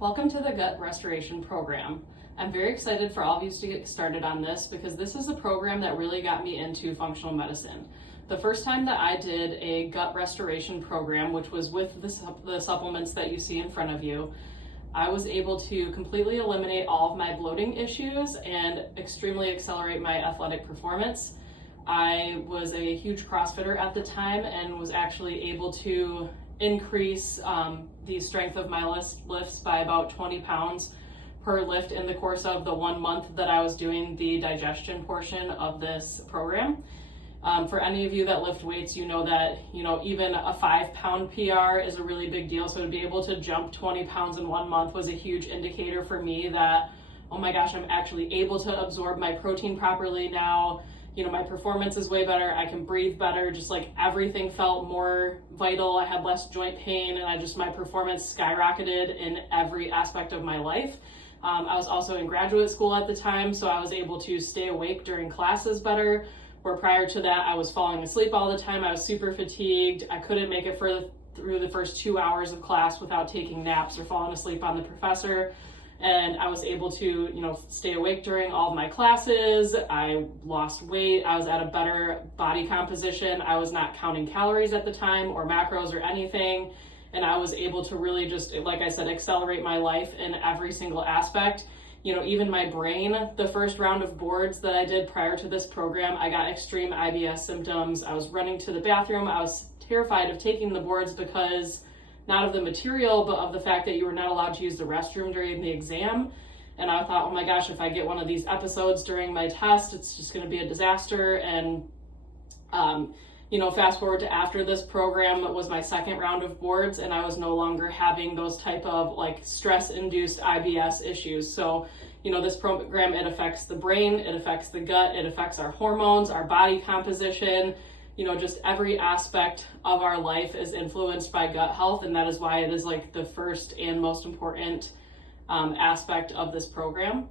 Welcome to the Gut Restoration Program. I'm very excited for all of you to get started on this because this is a program that really got me into functional medicine. The first time that I did a gut restoration program, which was with the supplements that you see in front of you, I was able to completely eliminate all of my bloating issues and extremely accelerate my athletic performance. I was a huge CrossFitter at the time and was actually able to increase the strength of my lifts by about 20 pounds per lift in the course of the 1 month that I was doing the digestion portion of this program. For any of you that lift weights, you know that, even a 5-pound PR is a really big deal. So to be able to jump 20 pounds in 1 month was a huge indicator for me that, oh my gosh, I'm actually able to absorb my protein properly now. My performance is way better. I can breathe better. Just like everything felt more vital. I had less joint pain and my performance skyrocketed in every aspect of my life. I was also in graduate school at the time, so I was able to stay awake during classes better. Where prior to that, I was falling asleep all the time. I was super fatigued. I couldn't make it through the first 2 hours of class without taking naps or falling asleep on the professor. And I was able to, stay awake during all of my classes. I lost weight. I was at a better body composition. I was not counting calories at the time or macros or anything. And I was able to really just, like I said, accelerate my life in every single aspect. Even my brain, the first round of boards that I did prior to this program, I got extreme IBS symptoms. I was running to the bathroom. I was terrified of taking the boards because not of the material, but of the fact that you were not allowed to use the restroom during the exam. And I thought, oh my gosh, if I get one of these episodes during my test, it's just going to be a disaster. And, fast forward to after this program was my second round of boards, and I was no longer having those type of stress-induced IBS issues. So, this program, it affects the brain, it affects the gut, it affects our hormones, our body composition. Just every aspect of our life is influenced by gut health, and that is why it is the first and most important aspect of this program.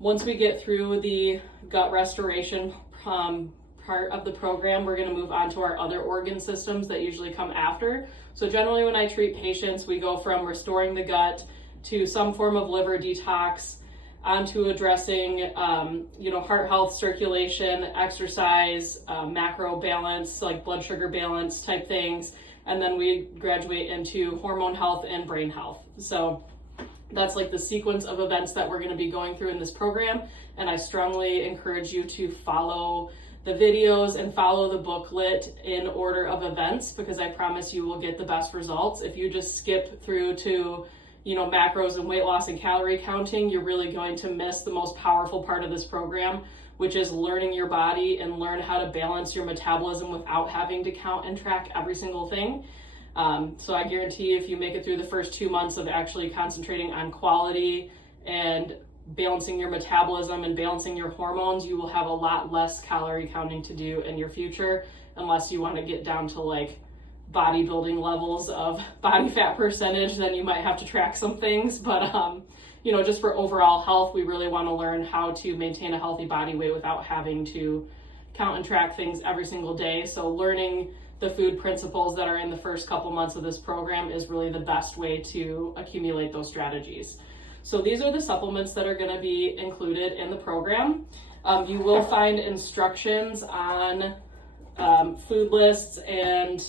Once we get through the gut restoration part of the program, we're going to move on to our other organ systems that usually come after. So generally when I treat patients, we go from restoring the gut to some form of liver detox, onto addressing, heart health, circulation, exercise, macro balance, like blood sugar balance type things. And then we graduate into hormone health and brain health. So that's the sequence of events that we're going to be going through in this program. And I strongly encourage you to follow the videos and follow the booklet in order of events, because I promise you will get the best results. If you just skip through to macros and weight loss and calorie counting, you're really going to miss the most powerful part of this program, which is learning your body and learn how to balance your metabolism without having to count and track every single thing. So I guarantee if you make it through the first 2 months of actually concentrating on quality and balancing your metabolism and balancing your hormones, you will have a lot less calorie counting to do in your future, unless you want to get down to bodybuilding levels of body fat percentage. Then you might have to track some things, but just for overall health, we really want to learn how to maintain a healthy body weight without having to count and track things every single day. So learning the food principles that are in the first couple months of this program is really the best way to accumulate those strategies. So these are the supplements that are going to be included in the program. You will find instructions on food lists and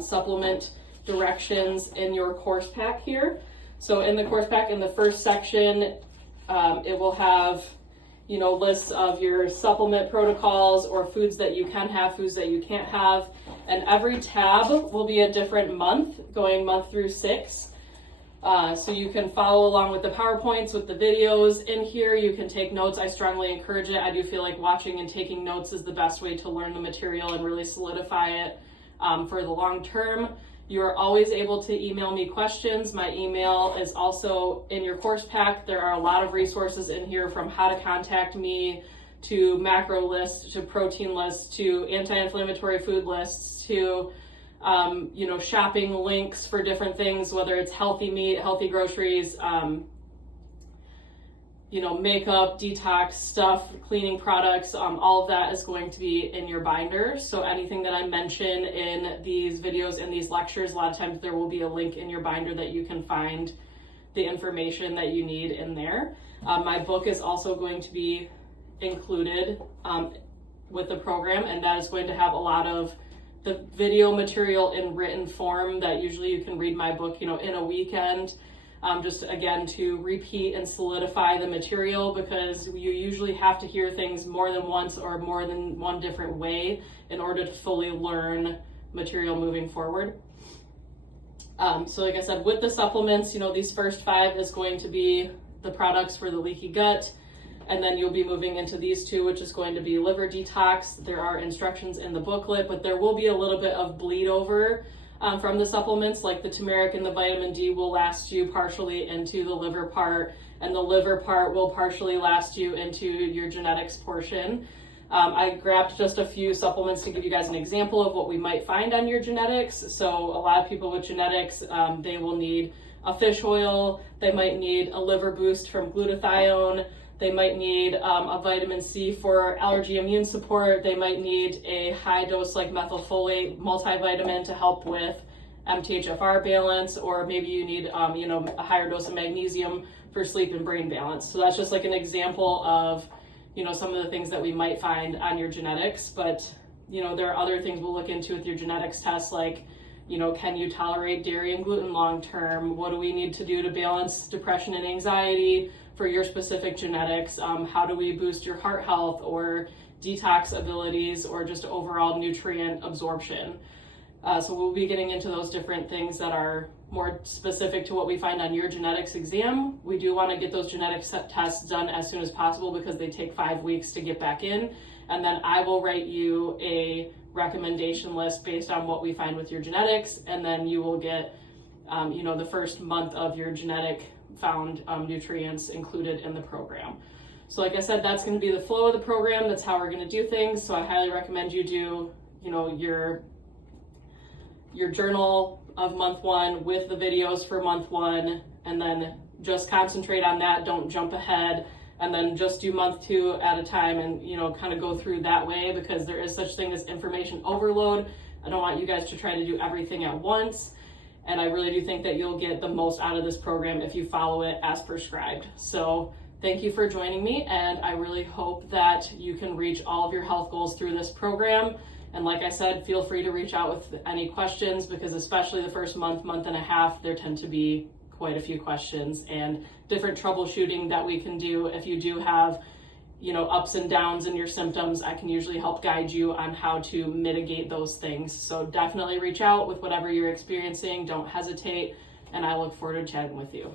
supplement directions in your course pack here. So in the course pack, in the first section, it will have, lists of your supplement protocols or foods that you can have, foods that you can't have. And every tab will be a different month, going month through 6. So you can follow along with the PowerPoints, with the videos in here. You can take notes. I strongly encourage it. I do feel like watching and taking notes is the best way to learn the material and really solidify it for the long term. You are always able to email me questions. My email is also in your course pack. There are a lot of resources in here, from how to contact me, to macro lists, to protein lists, to anti-inflammatory food lists, to shopping links for different things, whether it's healthy meat, healthy groceries, makeup, detox stuff, cleaning products, all of that is going to be in your binder. So anything that I mention in these videos and these lectures, a lot of times there will be a link in your binder that you can find the information that you need in there. My book is also going to be included with the program, and that is going to have a lot of the video material in written form that usually you can read my book, in a weekend. Just again to repeat and solidify the material, because you usually have to hear things more than once or more than one different way in order to fully learn material moving forward. So like I said, with the supplements, these first 5 is going to be the products for the leaky gut. And then you'll be moving into these 2, which is going to be liver detox. There are instructions in the booklet, but there will be a little bit of bleed over from the supplements, like the turmeric and the vitamin D will last you partially into the liver part, and the liver part will partially last you into your genetics portion. I grabbed just a few supplements to give you guys an example of what we might find on your genetics. So a lot of people with genetics, they will need a fish oil, they might need a liver boost from glutathione, they might need a vitamin C for allergy immune support. They might need a high dose like methylfolate multivitamin to help with MTHFR balance, or maybe you need a higher dose of magnesium for sleep and brain balance. So that's just like an example of some of the things that we might find on your genetics. But there are other things we'll look into with your genetics test, like can you tolerate dairy and gluten long term? What do we need to do to balance depression and anxiety for your specific genetics? How do we boost your heart health or detox abilities, or just overall nutrient absorption? So we'll be getting into those different things that are more specific to what we find on your genetics exam. We do want to get those genetics tests done as soon as possible because they take 5 weeks to get back in. And then I will write you a recommendation list based on what we find with your genetics. And then you will get, the first month of your genetic found nutrients included in the program. So like I said, that's going to be the flow of the program. That's how we're going to do things. So I highly recommend you do, your journal of month 1 with the videos for month 1, and then just concentrate on that. Don't jump ahead, and then just do month 2 at a time, and kind of go through that way, because there is such thing as information overload. I don't want you guys to try to do everything at once. And I really do think that you'll get the most out of this program if you follow it as prescribed. So thank you for joining me, and I really hope that you can reach all of your health goals through this program. And like I said, feel free to reach out with any questions, because especially the first month and a half, there tend to be quite a few questions and different troubleshooting that we can do. If you do have ups and downs in your symptoms, I can usually help guide you on how to mitigate those things. So definitely reach out with whatever you're experiencing. Don't hesitate, and I look forward to chatting with you.